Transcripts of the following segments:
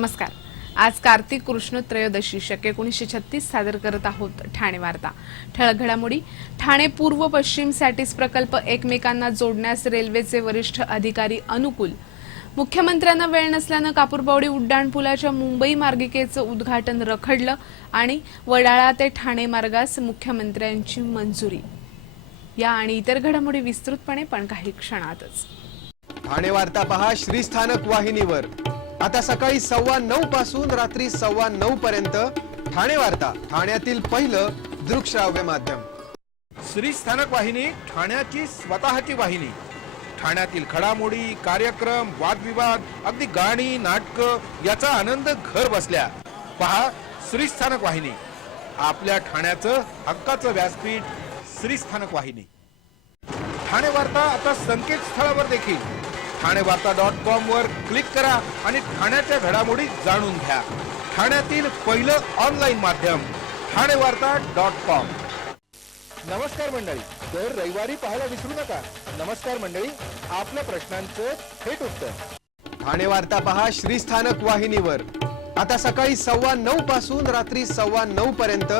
नमस्कार। आज कार्तिक कृष्ण त्रयोदशी शके 1936 सादर करत आहोत ठाणे वार्ता। ठळक घडामोडी। ठाणे पूर्व पश्चिम सॅटिस प्रकल्प एकमेकांना जोडण्यास रेल्वेचे वरिष्ठ अधिकारी अनुकूल। मुख्यमंत्र्यांना वेळ नसल्याने कापूरबावडी उड्डाणपुलाच्या मुंबई मार्गिकेचं उद्घाटन रखडलं आणि वडाळा ते ठाणे मार्गास मुख्यमंत्र्यांची मंजुरी। या आणि इतर घडामोडी विस्तृतपणे पण काही क्षणातच। ठाणे वार्ता पहा श्रीस्थानक वाहिनीवर। आता सकाळी 9:15 पासून रात्री 9:15 पर्यंत ठाणे वार्ता, ठाण्यातील पहिलं दृकश्राव्य माध्यम। श्रीस्थानक वाहिनी ठाण्याची स्वतःची वाहिनी। ठाण्यातील घडामोडी, कार्यक्रम, वादविवाद, अगदी गाणी, नाटक याचा आनंद घर बसल्या पहा श्रीस्थानक वाहिनी। आपल्या ठाण्याचं हक्काचं व्यासपीठ श्रीस्थानक वाहिनी। ठाणे वार्ता आता संकेतस्थळावर देखील ठाणेवार्ता.com वर क्लिक करा आणि ठाण्याच्या घडामोडी जाणून घ्या। ठाण्यातील पहिलं ऑनलाईन माध्यम ठाणेवार्ता.com। नमस्कार मंडळी, दर रविवारी पाहायला विसरू नका। नमस्कार मंडळी, आपल्या प्रश्नांचं थेट उत्तर। ठाणे वार्ता पहा श्रीस्थानक वाहिनीवर। आता सकाळी 9:15 पासून रात्री 9:15 पर्यंत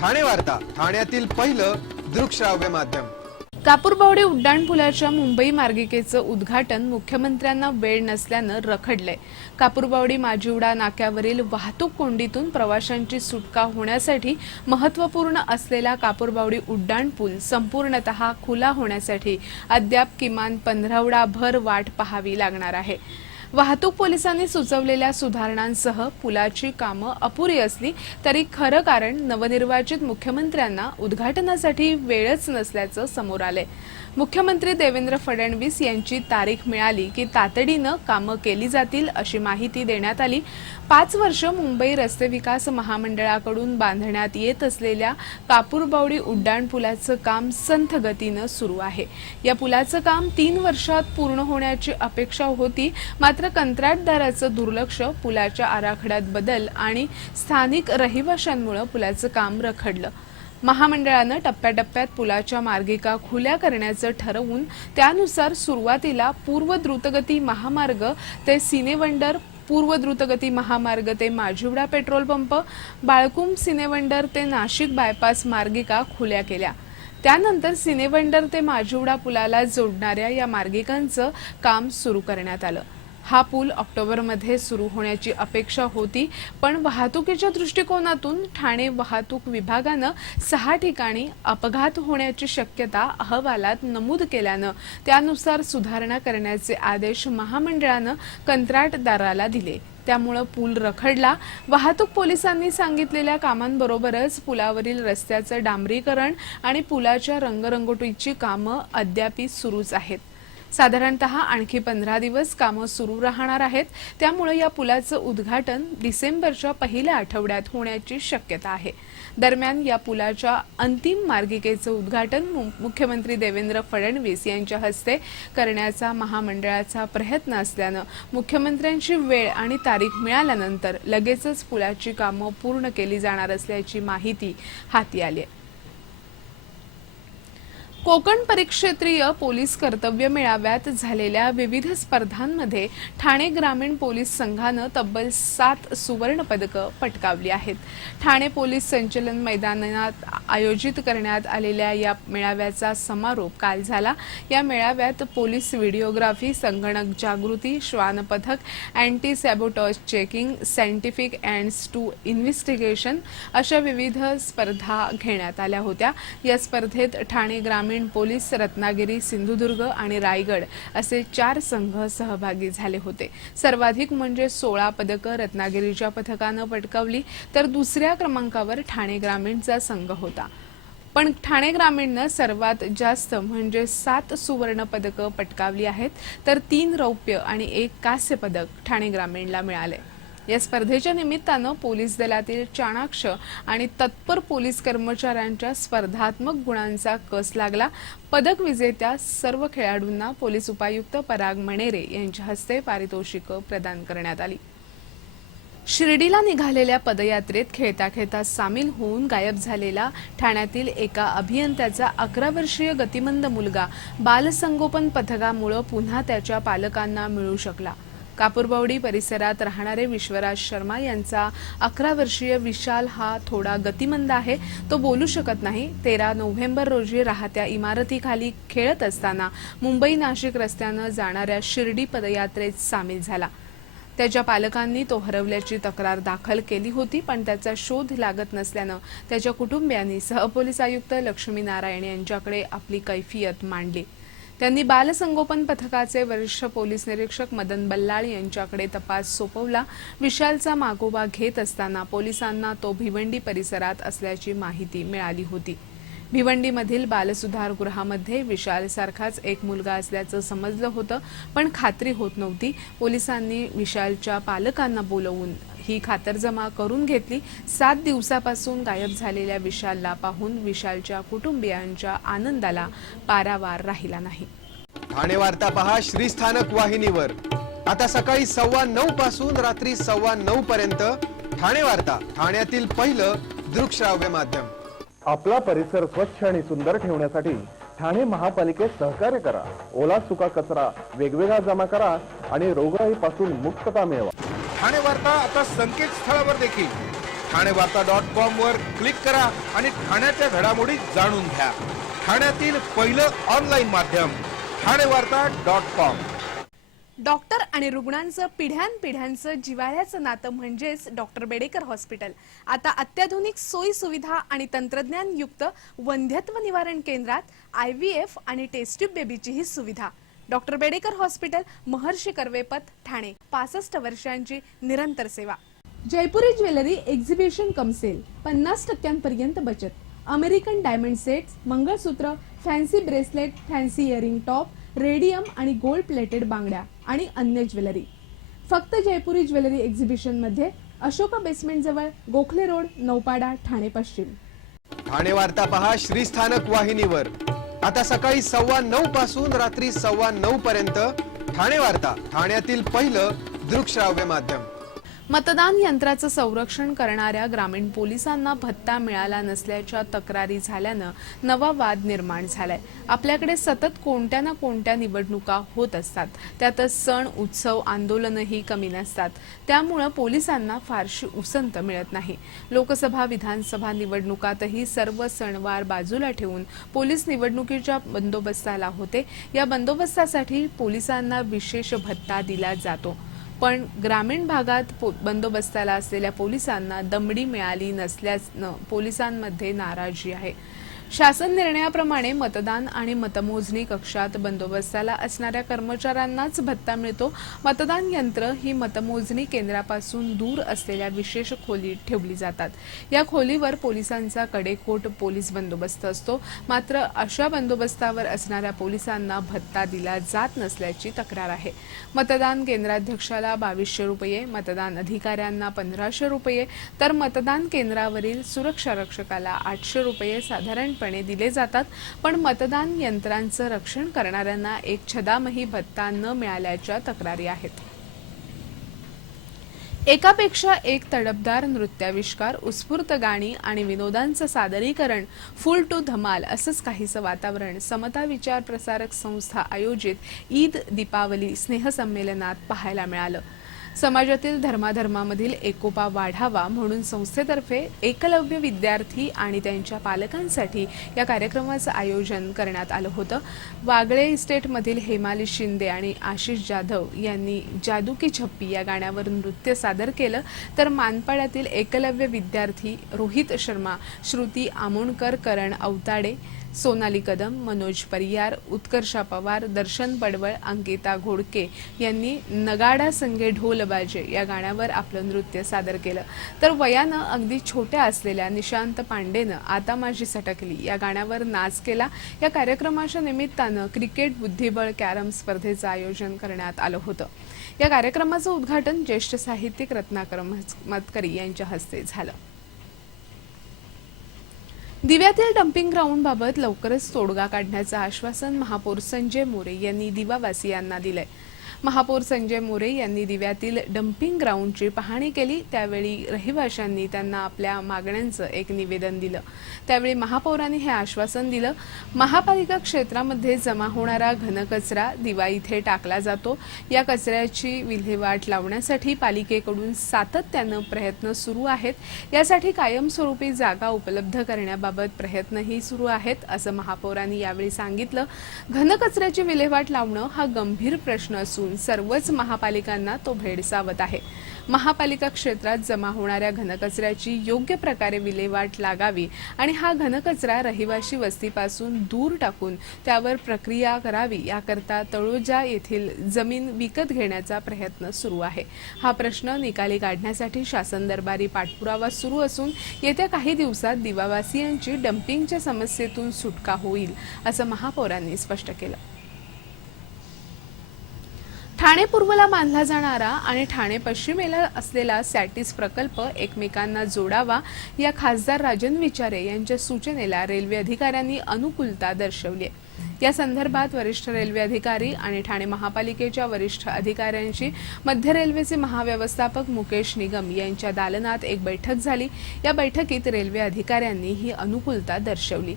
ठाणे वार्ता, ठाण्यातील पहिलं दृकश्राव्य माध्यम। कापूरबावडी उड्डाणपुलाच्या मुंबई मार्गिकेचं उद्घाटन मुख्यमंत्र्यांना वेळ नसल्यानं रखडलंय। कापूरबावडी माजिवडा नाक्यावरील वाहतूक कोंडीतून प्रवाशांची सुटका होण्यासाठी महत्त्वपूर्ण असलेला कापूरबावडी उड्डाणपूल संपूर्णतः खुला होण्यासाठी अद्याप किमान 15 भर वाट पाहावी लागणार आहे। वाहतूक पोलिसांनी सुचवलेल्या सुधारणांसह पुलाची कामं अपुरी असली तरी खरं कारण नवनिर्वाचित मुख्यमंत्र्यांना उद्घाटनासाठी वेळच नसल्याचं समोर आलंय। मुख्यमंत्री देवेंद्र फडणवीस यांची तारीख मिळाली की तातडीनं कामं केली जातील अशी माहिती देण्यात आली। 5 वर्ष मुंबई रस्ते विकास महामंडळाकडून बांधण्यात येत असलेल्या कापूरबावडी उड्डाणपुलाचं काम संथ गतीनं सुरू आहे। या पुलाचं काम 3 वर्षात पूर्ण होण्याची अपेक्षा होती, मात्र कंत्राटदाराचं दुर्लक्ष, पुलाच्या आराखड्यात बदल आणि स्थानिक रहिवाशांमुळे पुलाचं काम रखडलं। महामंडळानं टप्प्याटप्प्यात पुलाच्या मार्गिका खुल्या करण्याचं ठरवून त्यानुसार सुरुवातीला पूर्व द्रुतगती महामार्ग ते सिनेवंडर, पूर्व द्रुतगती महामार्ग ते माजिवडा पेट्रोल पंप, बाळकुंभ सिनेवंडर ते नाशिक बायपास मार्गिका खुल्या केल्या। त्यानंतर सिनेवंडर ते माजिवडा पुलाला जोडणाऱ्या या मार्गिकांचं काम सुरू करण्यात आलं। हा पूल ऑक्टोबरमध्ये सुरू होण्याची अपेक्षा होती, पण वाहतुकीच्या दृष्टिकोनातून ठाणे वाहतूक विभागानं 6 ठिकाणी अपघात होण्याची शक्यता अहवालात नमूद केल्यानं त्यानुसार सुधारणा करण्याचे आदेश महामंडळानं कंत्राटदाराला दिले। त्यामुळे पूल रखडला। वाहतूक पोलिसांनी सांगितलेल्या कामांबरोबरच पुलावरील रस्त्याचं डांबरीकरण आणि पुलाच्या रंगरंगोटीची कामं अद्याप सुरूच आहेत। साधारणतः आणखी 15 दिवस कामं सुरू राहणार आहेत। त्यामुळे या पुलाचं उद्घाटन डिसेंबरच्या पहिल्या आठवड्यात होण्याची शक्यता आहे। दरम्यान या पुलाच्या अंतिम मार्गिकेचं उद्घाटन मुख्यमंत्री देवेंद्र फडणवीस यांच्या हस्ते करण्याचा महामंडळाचा प्रयत्न असल्यानं मुख्यमंत्र्यांची वेळ आणि तारीख मिळाल्यानंतर लगेचच पुलाची कामं पूर्ण केली जाणार असल्याची माहिती हाती आली आहे। कोकण परिक्षेत्रीय पोलीस कर्तव्य मेळाव्यात झालेल्या विविध स्पर्धांमध्ये ठाणे ग्रामीण पोलीस संघानं तब्बल 7 सुवर्ण पदकं पटकावली आहेत। ठाणे पोलीस संचलन मैदानात आयोजित करण्यात आलेल्या या मेळाव्याचा समारोप काल झाला। या मेळाव्यात पोलीस व्हिडिओग्राफी, संगणक जागृती, श्वान पथक, anti sabotage checking, scientific aids to investigation अशा विविध स्पर्धा घेण्यात आल्या होत्या। या स्पर्धेत ठाणे ग्रामीण पोलीस, रत्नागिरी, सिंधुदुर्ग आणि रायगड असे 4 संघ सहभागी झाले होते। सर्वाधिक म्हणजे 16 पदकं रत्नागिरीच्या पथकानं पटकावली, तर दुसऱ्या क्रमांकावर ठाणे ग्रामीणचा संघ होता। पण ठाणे ग्रामीणनं सर्वात जास्त म्हणजे 7 सुवर्ण पदकं पटकावली आहेत, तर 3 रौप्य आणि 1 कांस्य पदक ठाणे ग्रामीणला मिळाले। या स्पर्धेच्या निमित्तानं पोलीस दलातील चाणाक्ष आणि तत्पर पोलीस कर्मचाऱ्यांच्या स्पर्धात्मक गुणांचा कस लागला। पदक विजेत्या सर्व खेळाडूंना पोलीस उपायुक्त पराग मणेरे यांच्या हस्ते पारितोषिकं प्रदान करण्यात आली। शिर्डीला निघालेल्या पदयात्रेत खेळता खेळता सामील होऊन गायब झालेला ठाण्यातील एका अभियंत्याचा 11 वर्षीय गतिमंद मुलगा बालसंगोपन पथकामुळे पुन्हा त्याच्या पालकांना मिळू शकला। कापूरबावडी परिसरात राहणारे विश्वराज शर्मा यांचा 11 वर्षीय विशाल हा थोडा गतिमंद आहे. तो बोलू शकत नाही. 13 नोव्हेंबर रोजी राहत्या इमारतीखाली खेळत असताना मुंबई नाशिक रस्त्यानं जाणाऱ्या शिर्डी पदयात्रेत सामील झाला. त्याच्या पालकांनी तो हरवल्याची तक्रार दाखल केली होती, पण त्याचा शोध लागत नसल्यानं त्याच्या कुटुंबियांनी सहपोलीस आयुक्त लक्ष्मी नारायण यांच्याकडे आपली कैफियत मांडली. त्यांनी बालसंगोपन पथकाचे वरिष्ठ पोलीस निरीक्षक मदन बल्लाळ यांच्याकडे तपास सोपवला. विशालचा मागोवा घेत असताना पोलिसांना तो भिवंडी परिसरात असल्याची माहिती मिळाली होती. भिवंडीमधील बालसुधारगृहामध्ये विशालसारखाच एक मुलगा असल्याचं समजलं होतं, पण खात्री होत नव्हती. पोलिसांनी विशालच्या पालकांना बोलवून ही खातरजमा करून घेतली. 7 दिवसापासून गायब झालेल्या विशालला पाहून विशालच्या कुटुंबियांच्या आनंदाला पारावार राहिला नाही. ठाणे वार्ता पहा श्रीस्थानक वाहिनीवर. आता सकाळी 9:15 पासून रात्री 9:15 पर्यंत ठाणे वार्ता, ठाण्यातील पहिलं दृकश्राव्य माध्यम. आपला परिसर स्वच्छ आणि सुंदर ठेवण्यासाठी ठाणे महापालिकेत सहकार्य करा. ओला सुका कचरा वेगवेगळा जमा करा आणि रोगराईपासून मुक्तता मिळवा. ठाणे वार्ता आता संकेतस्थळावर देखील ठाणेवार्ता.com वर क्लिक करा आणि ठाण्याच्या घडामोडी जाणून घ्या. ठाण्यातील पहिलं ऑनलाईन माध्यम ठाणेवार्ता.com. डॉक्टर आणि रुग्णांचं पिढ्यानपिढ्यांचं जिव्हाळ्याचं नातं म्हणजेच डॉक्टर बेडेकर हॉस्पिटल. आता अत्याधुनिक सोयी सुविधा आणि तंत्रज्ञानयुक्त वंध्यत्व निवारण केंद्रात IVF आणि टेस्ट ट्यूब बेबीचीही सुविधा. Doctor Bedekar hospital, Maharshi Karvepath, Thane. 65 वर्षांची निरंतर सेवा. Jaipuri jewellery exhibition cum sale, 50% बचत. American diamond sets, mangalsutra, fancy bracelet, fancy earring top, radium आणि गोल्ड प्लेटेड बांगड्या आणि अन्य ज्वेलरी फक्त जयपुरी ज्वेलरी एक्झिबिशन मध्ये, अशोका बेसमेंट जवळ, गोखले रोड, नौपाडा, ठाणे पश्चिम. ठाणे वार्ता पहा श्रीस्थानक वाहिनीवर. आता सकाळी 9:15 पासून रात्री 9:15 पर्यंत ठाणे वार्ता, ठाण्यातील पहिलं दृकश्राव्य माध्यम. मतदान यंत्राचं संरक्षण करणाऱ्या ग्रामीण पोलिसांना भत्ता मिळाला नसल्याच्या तक्रारी झाल्यानं नवा वाद निर्माण झालाय. आपल्याकडे सतत कोणत्या ना कोणत्या निवडणुका होत असतात, त्यातच सण, उत्सव, आंदोलनही कमी नसतात. त्यामुळे पोलिसांना फारशी उसंत मिळत नाही. लोकसभा, विधानसभा निवडणुकातही सर्व सणवार बाजूला ठेवून पोलीस निवडणुकीच्या बंदोबस्ताला होते. या बंदोबस्तासाठी पोलिसांना विशेष भत्ता दिला जातो, पण ग्रामीण भागात बंदोबस्ताला असलेल्या पोलिसांना दमडी मिळाली नसल्यानं पोलिसांमध्ये नाराजी आहे. शासन निर्णयाप्रमाणे मतदान आणि मतमोजणी कक्षात बंदोबस्ताला असणाऱ्या कर्मचाऱ्यांनाच भत्ता मिळतो. मतदान यंत्र ही मतमोजणी केंद्रापासून दूर असलेल्या विशेष खोलीत ठेवली जातात. या खोलीवर पोलिसांचा कडेकोट पोलीस बंदोबस्त असतो. मात्र अशा बंदोबस्तावर असणाऱ्या पोलिसांना भत्ता दिला जात नसल्याची तक्रार आहे. मतदान केंद्राध्यक्षाला 2200 रुपये, मतदान अधिकाऱ्यांना 1500 रुपये, तर मतदान केंद्रावरील सुरक्षा रक्षकाला 800 रुपये साधारण दिले जातात. पण मतदान यंत्रांचं रक्षण करणाऱ्यांना एक छदामही भत्ता न मिळाल्याच्या तक्रारी आहेत. एकापेक्षा एक तडफदार नृत्याविष्कार, उत्स्फूर्त गाणी आणि विनोदांचं सादरीकरण, फुल टू धमाल असंच काहीसं वातावरण समता विचार प्रसारक संस्था आयोजित ईद दीपावली स्नेहसंमेलनात पाहायला मिळालं. समाजातील धर्माधर्मामधील एकोपा वाढावा म्हणून संस्थेतर्फे एकलव्य विद्यार्थी आणि त्यांच्या पालकांसाठी या कार्यक्रमाचं आयोजन करण्यात आलं होतं. वागळे इस्टेटमधील हेमाली शिंदे आणि आशिष जाधव यांनी जादू की छप्पी या गाण्यावर नृत्य सादर केलं, तर मानपाड्यातील एकलव्य विद्यार्थी रोहित शर्मा, श्रुती आमोणकर, करण अवताडे, सोनाली कदम, मनोज परियार, उत्कर्षा पवार, दर्शन पडवळ, अंकिता घोडके यांनी नगाडा संगे ढोल बाजे या गाण्यावर आपलं नृत्य सादर केलं. तर वयानं अगदी छोट्या असलेल्या निशांत पांडेनं आता माझी सटकली या गाण्यावर नाच केला. या कार्यक्रमाच्या निमित्तानं क्रिकेट, बुद्धिबळ, कॅरम स्पर्धेचं आयोजन करण्यात आलं होतं. या कार्यक्रमाचं उद्घाटन ज्येष्ठ साहित्यिक रत्नाकर मतकरी यांच्या हस्ते झालं. दिव्यातील डम्पिंग ग्राउंडबाबत लवकरच तोडगा काढण्याचं आश्वासन महापौर संजय मोरे यांनी दिवावासियांना दिलंय. महापौर संजय मोरे यांनी दिव्यातील डम्पिंग ग्राउंडची पाहणी केली। त्यावेळी रहिवाशांनी त्यांना आपल्या मागण्यांचं एक निवेदन दिलं। त्यावेळी महापौरांनी हे आश्वासन दिलं, महापालिका क्षेत्रामध्ये जमा होणारा घनकचरा दिवा इथे टाकला जातो। या कचऱ्याची विल्हेवाट लावण्यासाठी पालिकेकडून सातत्यानं प्रयत्न सुरू आहेत। यासाठी कायमस्वरूपी जागा उपलब्ध करण्याबाबत प्रयत्नही सुरू आहेत, असं महापौरांनी यावेळी सांगितलं। घनकचऱ्याची विल्हेवाट लावणं हा गंभीर प्रश्न असून सर्वच महापालिकांना तो भेडसावत आहे। महापालिका क्षेत्रात जमा होणाऱ्या घनकचऱ्याची योग्य प्रकारे विल्हेवाट लागावी आणि हा घनकचरा रहिवासी वस्तीपासून दूर टाकून त्यावर प्रक्रिया करावी, याकरता तळोजा येथील जमीन विकत घेण्याचा प्रयत्न सुरू आहे। हा प्रश्न निकाली काढण्यासाठी शासन दरबारी पाठपुरावा सुरू असून येत्या काही दिवसात दिवावासियांची डम्पिंगच्या समस्येतून सुटका होईल, असं महापौरांनी स्पष्ट केलं। ठाणे पूर्वला बांधला जाणारा आणि ठाणे पश्चिमेला असलेला सॅटिस प्रकल्प एकमेकांना जोडावा, या खासदार राजन विचारे यांच्या सूचनेला रेल्वे अधिकाऱ्यांनी अनुकूलता दर्शवली आहे। या संदर्भात वरिष्ठ रेल्वे अधिकारी आणि ठाणे महापालिकेच्या वरिष्ठ अधिकाऱ्यांची मध्य रेल्वेचे महाव्यवस्थापक मुकेश निगम यांच्या दालनात एक बैठक झाली। या बैठकीत रेल्वे अधिकाऱ्यांनी ही अनुकूलता दर्शवली।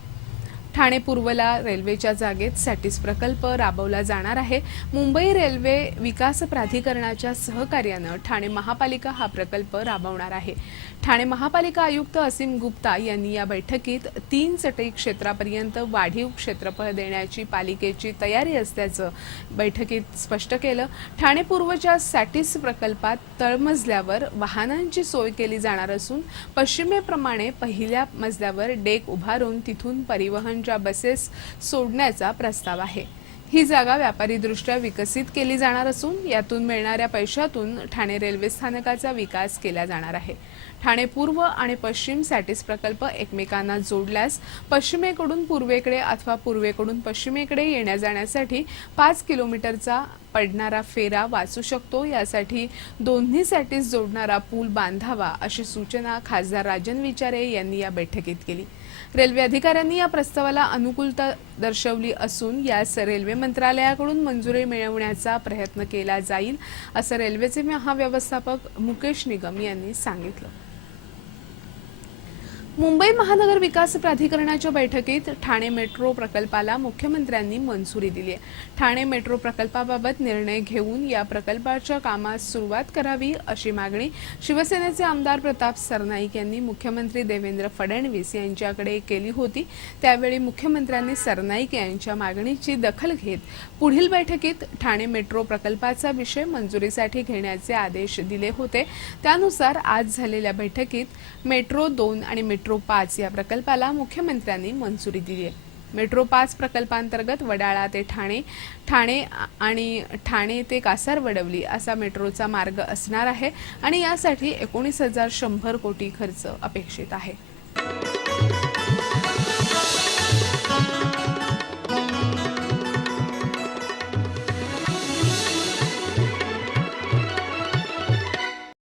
ठाणे पूर्वला रेल्वेच्या जागेत सॅटिस प्रकल्प राबवला जाणार आहे। मुंबई रेल्वे विकास प्राधिकरणाच्या सहकार्यानं ठाणे महापालिका हा प्रकल्प राबवणार आहे। ठाणे महापालिका आयुक्त असीम गुप्ता यांनी या बैठकीत 3 चटई क्षेत्रापर्यंत वाढीव क्षेत्रफळ देण्याची पालिकेची तयारी असल्याचं बैठकीत स्पष्ट केलं। ठाणे पूर्वच्या सॅटिस प्रकल्पात तळमजल्यावर वाहनांची सोय केली जाणार असून पश्चिमेप्रमाणे पहिल्या मजल्यावर डेक उभारून तिथून परिवहनच्या बसेस सोडण्याचा प्रस्ताव आहे। ही जागा व्यापारीदृष्ट्या विकसित केली जाणार असून यातून मिळणाऱ्या पैशातून ठाणे रेल्वे स्थानकाचा विकास केला जाणार आहे। ठाणे पूर्व आणि पश्चिम सॅटिस प्रकल्प एकमेकांना जोडल्यास पश्चिमेकडून पूर्वेकडे अथवा पूर्वेकडून पश्चिमेकडे येण्या जाण्यासाठी 5 किलोमीटरचा पडणारा फेरा वाचू शकतो। यासाठी दोन्ही सॅटिस जोडणारा पूल बांधावा, अशी सूचना खासदार राजन विचारे यांनी या बैठकीत केली। रेल्वे अधिकाऱ्यांनी या प्रस्तावाला अनुकूलता दर्शवली असून यास रेल्वे मंत्रालयाकडून मंजुरी मिळवण्याचा प्रयत्न केला जाईल, असं रेल्वेचे महाव्यवस्थापक मुकेश निगम यांनी सांगितलं। मुंबई महानगर विकास प्राधिकरणाच्या बैठकीत ठाणे मेट्रो प्रकल्पाला मुख्यमंत्र्यांनी मंजुरी दिली आहे। ठाणे मेट्रो प्रकल्पाबाबत निर्णय घेऊन या प्रकल्पाच्या कामास सुरुवात करावी, अशी मागणी शिवसेनेचे आमदार प्रताप सरनाईक यांनी मुख्यमंत्री देवेंद्र फडणवीस यांच्याकडे केली होती। त्यावेळी मुख्यमंत्र्यांनी सरनाईक यांच्या मागणीची दखल घेत पुढील बैठकीत ठाणे मेट्रो प्रकल्पाचा विषय मंजुरीसाठी घेण्याचे आदेश दिले होते। त्यानुसार आज झालेल्या बैठकीत मेट्रो 2 आणि मेट्रो 5 या प्रकल्पाला मुख्यमंत्र्यांनी मंजुरी दिली आहे। मेट्रो 5 प्रकल्पांतर्गत वडाळा ते ठाणे आणि ठाणे ते कासारवडवली असा मेट्रोचा मार्ग असणार आहे आणि यासाठी 19,100 कोटी खर्च अपेक्षित आहे।